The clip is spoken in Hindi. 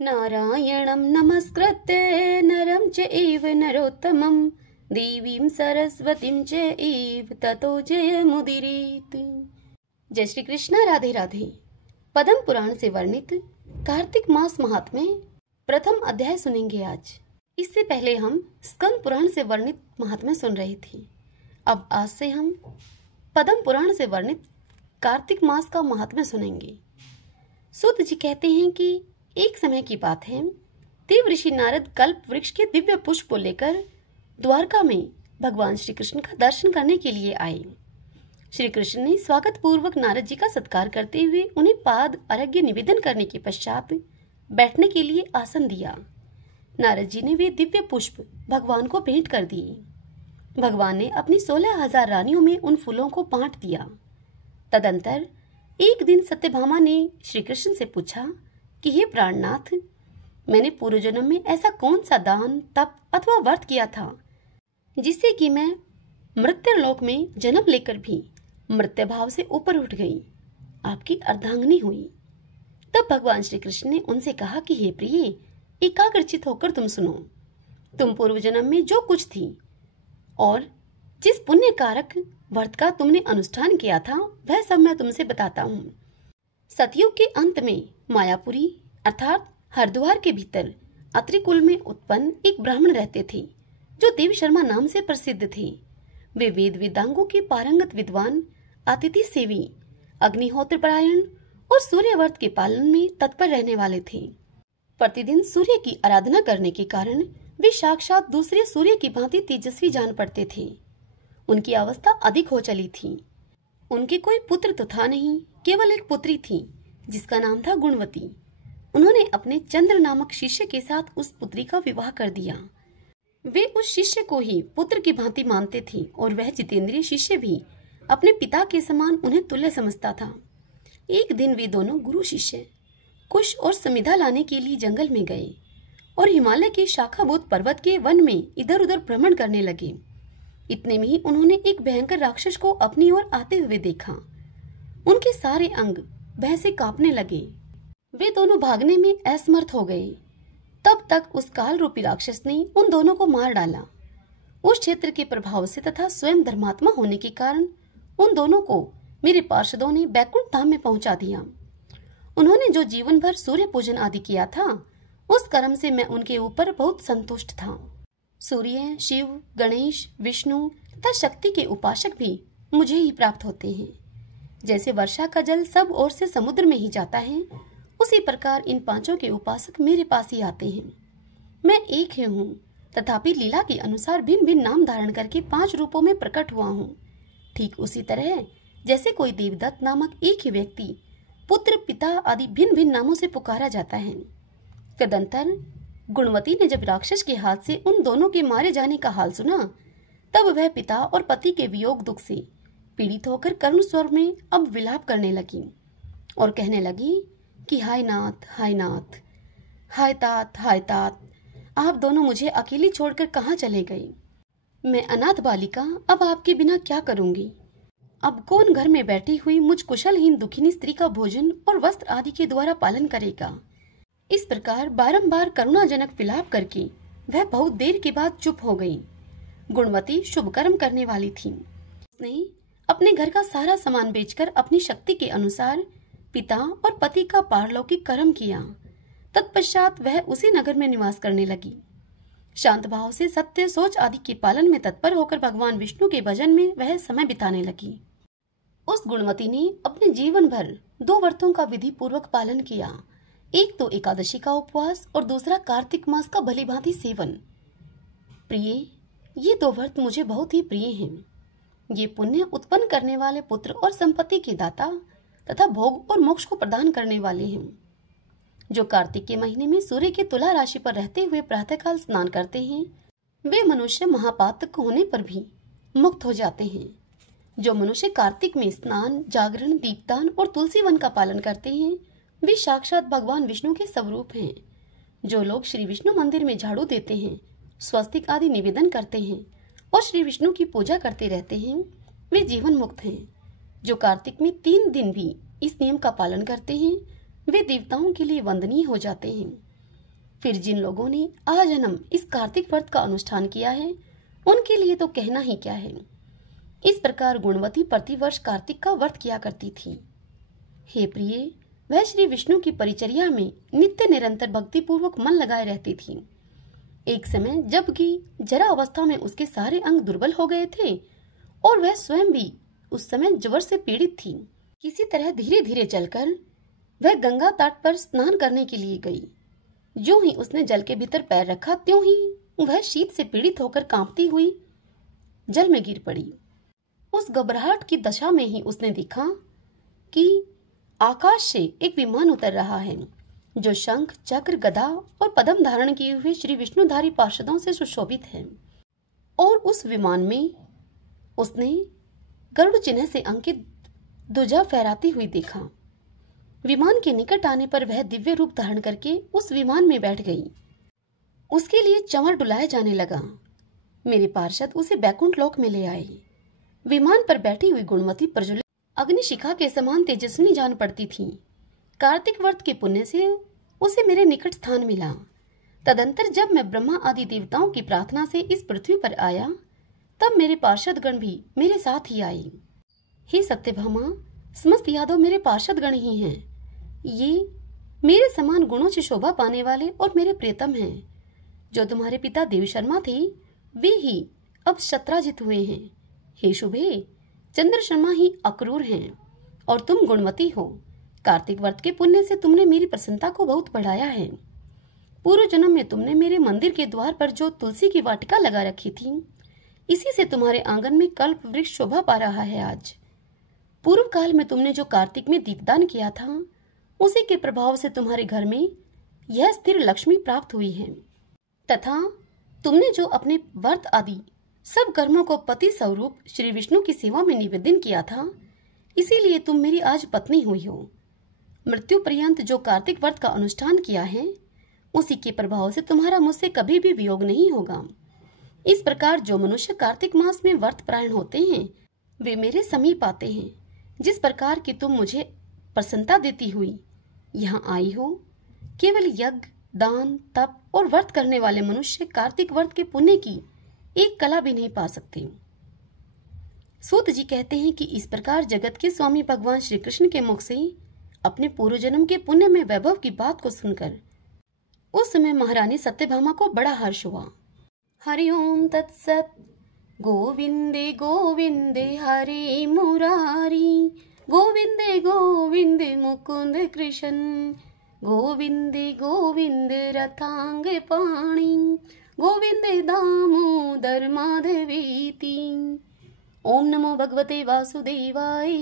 नारायणं नमस्कृत्य नरं चैव नरोत्तमं देवीं सरस्वतीं चैव ततो जयमुदीरयेत्। जय श्री कृष्ण। राधे राधे। पद्म पुराण से वर्णित कार्तिक मास महात्म्य प्रथम अध्याय सुनेंगे आज। इससे पहले हम स्कंद पुराण से वर्णित महात्म्य सुन रहे थे। अब आज से हम पद्म पुराण से वर्णित कार्तिक मास का महात्म्य सुनेंगे। सूत जी कहते हैं कि एक समय की बात है, देव ऋषि नारद कल्प वृक्ष के दिव्य पुष्प को लेकर द्वारका में भगवान श्री कृष्ण का दर्शन करने के लिए आए। श्री कृष्ण ने स्वागत पूर्वक नारद जी का सत्कार करते हुए उन्हें पाद अर्घ्य निवेदन करने के पश्चात बैठने के लिए आसन दिया। नारद जी ने वे दिव्य पुष्प भगवान को भेंट कर दिए। भगवान ने अपनी 16,000 रानियों में उन फूलों को बांट दिया। तदंतर एक दिन सत्यभामा ने श्री कृष्ण से पूछा कि हे प्राणनाथ, मैंने पूर्व जन्म में ऐसा कौन सा दान, तप अथवा व्रत किया था जिससे कि मैं मृत्युलोक में जन्म लेकर भी मृत्यु भाव से ऊपर उठ गई, आपकी अर्धांगिनी हुई। तब भगवान श्री कृष्ण ने उनसे कहा कि हे प्रिय, एकाग्रचित होकर तुम सुनो। तुम पूर्व जन्म में जो कुछ थी और जिस पुण्य कारक व्रत का तुमने अनुष्ठान किया था, वह सब मैं तुमसे बताता हूँ। सतयुग के अंत में मायापुरी अर्थात हरिद्वार के भीतर अत्रि कुल में उत्पन्न एक ब्राह्मण रहते थे, जो देव शर्मा नाम से प्रसिद्ध थे। वे वेद वेदांगों के पारंगत विद्वान, अतिथि सेवी, अग्निहोत्र परायण और सूर्य व्रत के पालन में तत्पर रहने वाले थे। प्रतिदिन सूर्य की आराधना करने के कारण वे साक्षात दूसरे सूर्य की भांति तेजस्वी जान पड़ते थे। उनकी अवस्था अधिक हो चली थी। उनके कोई पुत्र तो था नहीं, केवल एक पुत्री थी जिसका नाम था गुणवती। उन्होंने अपने चंद्र नामक शिष्य के साथ उस पुत्री का विवाह कर दिया। वे उस शिष्य को ही पुत्र की भांति मानते थे और वह जितेंद्रिय शिष्य भी अपने पिता के समान उन्हें तुल्य समझता था। एक दिन वे दोनों गुरु शिष्य कुश और समिधा लाने के लिए जंगल में गए और हिमालय के शाखाभूत पर्वत के वन में इधर उधर भ्रमण करने लगे। इतने में ही उन्होंने एक भयंकर राक्षस को अपनी ओर आते हुए देखा। उनके सारे अंग भय से कांपने लगे। वे दोनों भागने में असमर्थ हो गए। तब तक उस काल रूपी राक्षस ने उन दोनों को मार डाला। उस क्षेत्र के प्रभाव से तथा स्वयं धर्मात्मा होने के कारण उन दोनों को मेरे पार्षदों ने बैकुंठ धाम में पहुंचा दिया। उन्होंने जो जीवन भर सूर्य पूजन आदि किया था, उस कर्म से मैं उनके ऊपर बहुत संतुष्ट था। सूर्य, शिव, गणेश, विष्णु तथा शक्ति के उपासक भी मुझे ही प्राप्त होते हैं। जैसे वर्षा का जल सब ओर से समुद्र में ही जाता है, उसी प्रकार इन पांचों के उपासक मेरे पास ही आते हैं। मैं एक ही हूँ, तथापि लीला के अनुसार भिन्न भिन्न नाम धारण करके 5 रूपों में प्रकट हुआ हूँ। ठीक उसी तरह जैसे कोई देवदत्त नामक एक ही व्यक्ति पुत्र, पिता आदि भिन्न भिन्न नामों से पुकारा जाता है। तदंतर गुणवती ने जब राक्षस के हाथ से उन दोनों के मारे जाने का हाल सुना, तब वह पिता और पति के वियोग दुख से पीड़ित होकर करुण स्वर में अब विलाप करने लगी और कहने लगी कि हाय नाथ, हाय नाथ, हाय तात, हाय तात, आप दोनों मुझे अकेली छोड़कर कहाँ चले गए। मैं अनाथ बालिका अब आपके बिना क्या करूंगी। अब कौन घर में बैठी हुई मुझ कुशलहीन दुखिनी स्त्री का भोजन और वस्त्र आदि के द्वारा पालन करेगा। इस प्रकार बारंबार करुणाजनक विलाप करके वह बहुत देर के बाद चुप हो गई। गुणवती शुभ कर्म करने वाली थी। उसने अपने घर का सारा सामान बेचकर अपनी शक्ति के अनुसार पिता और पति का पारलौकिक कर्म किया। तत्पश्चात वह उसी नगर में निवास करने लगी। शांत भाव से सत्य, सोच आदि के पालन में तत्पर होकर भगवान विष्णु के भजन में वह समय बिताने लगी। उस गुणवती ने अपने जीवन भर 2 व्रतों का विधि पूर्वक पालन किया। एक तो एकादशी का उपवास और दूसरा कार्तिक मास का भलीभांति सेवन। प्रिय, ये 2 व्रत मुझे बहुत ही प्रिय हैं। ये पुण्य उत्पन्न करने वाले, पुत्र और संपत्ति के दाता तथा भोग और मोक्ष को प्रदान करने वाले हैं। जो कार्तिक के महीने में सूर्य के तुला राशि पर रहते हुए प्रातःकाल स्नान करते हैं, वे मनुष्य महापातक होने पर भी मुक्त हो जाते हैं। जो मनुष्य कार्तिक में स्नान, जागरण, दीपदान और तुलसी वन का पालन करते हैं, वे साक्षात भगवान विष्णु के स्वरूप हैं। जो लोग श्री विष्णु मंदिर में झाड़ू देते हैं, स्वस्तिक आदि निवेदन करते हैं और श्री विष्णु की पूजा करते रहते हैं, वे जीवन मुक्त हैं। जो कार्तिक में 3 दिन भी इस नियम का पालन करते हैं, वे देवताओं के लिए वंदनीय हो जाते हैं। फिर जिन लोगों ने आजन्म इस कार्तिक व्रत का अनुष्ठान किया है उनके लिए तो कहना ही क्या है। इस प्रकार गुणवती प्रतिवर्ष कार्तिक का व्रत किया करती थी। हे प्रिय, वह श्री विष्णु की परिचर्या में नित्य निरंतर भक्ति पूर्वक मन लगाए रहती थी। एक समय जबकि जरा अवस्था में उसके सारे अंग दुर्बल हो गए थे और वह स्वयं भी उस समय ज्वर से पीड़ित थी। किसी तरह धीरे धीरे चलकर वह गंगा तट पर स्नान करने के लिए गई। जो ही उसने जल के भीतर पैर रखा त्यों ही वह शीत से पीड़ित होकर कांपती हुई जल में गिर पड़ी। उस घबराहट की दशा में ही उसने देखा कि आकाश से एक विमान उतर रहा है जो शंख, चक्र, गदा और पद्म धारण किए हुए श्री विष्णुधारी पार्षदों से सुशोभित है। और उस विमान में उसने गरुड़ चिन्ह से अंकित ध्वजा फहराती हुई देखा। विमान के निकट आने पर वह दिव्य रूप धारण करके उस विमान में बैठ गई। उसके लिए चंवर डुलाया जाने लगा। मेरे पार्षद उसे बैकुंठ लोक में ले आए। विमान पर बैठी हुई गुणवती प्रज्वलित अग्निशिखा के समान तेजस्विनी जान पड़ती थी। कार्तिक व्रत के पुण्य से उसे मेरे निकट स्थान मिला। तदंतर जब मैं ब्रह्मा आदि देवताओं की प्रार्थना से इस पृथ्वी पर आया तब मेरे पार्षद गण भी मेरे साथ ही आए। हे सत्यभामा, समस्त यादव मेरे पार्षद गण ही हैं। ये मेरे समान गुणों से शोभा पाने वाले और मेरे प्रियतम हैं। जो तुम्हारे पिता देव शर्मा थे वे ही अब शत्राजित हुए हैं। हे शुभे, चंद्र शर्मा ही अक्रूर हैं और तुम गुणवती हो। कार्तिक व्रत के पुण्य से तुमने मेरी प्रसन्नता को बहुत बढ़ाया है। पूर्व जन्म में तुमने मेरे मंदिर के द्वार पर जो तुलसी की वाटिका लगा रखी थी, इसी से तुम्हारे आंगन में कल्प वृक्ष शोभा पा रहा है। आज पूर्व काल में तुमने जो कार्तिक में दीपदान किया था, उसी के प्रभाव से तुम्हारे घर में यह स्थिर लक्ष्मी प्राप्त हुई है। तथा तुमने जो अपने व्रत आदि सब कर्मों को पति स्वरूप श्री विष्णु की सेवा में निवेदन किया था, इसीलिए तुम मेरी आज पत्नी हुई हो। मृत्यु पर्यंत जो कार्तिक व्रत का अनुष्ठान किया है, उसी के प्रभाव से तुम्हारा मुझसे कभी भी वियोग नहीं होगा। इस प्रकार जो मनुष्य कार्तिक मास में व्रत परायण होते हैं, वे मेरे समीप आते हैं। जिस प्रकार की तुम मुझे प्रसन्नता देती हुई यहाँ आई हो, केवल यज्ञ, दान, तप और व्रत करने वाले मनुष्य कार्तिक व्रत के पुण्य की एक कला भी नहीं पा सकते। सूत जी कहते हैं कि इस प्रकार जगत के स्वामी भगवान श्री कृष्ण के मुख से अपने पूर्व जन्म के पुण्य में वैभव की बात को सुनकर उस समय महारानी सत्यभामा को बड़ा हर्ष हुआ। हरिओम तत्सत। गोविंदे गोविंदे हरे मुरारी, गोविंदे गोविंदे मुकुंद कृष्ण, गोविंदे गोविंदे रथांग पाणी, गोविंदे दामोदर माधवेति। ओम नमो भगवते वासुदेवाय।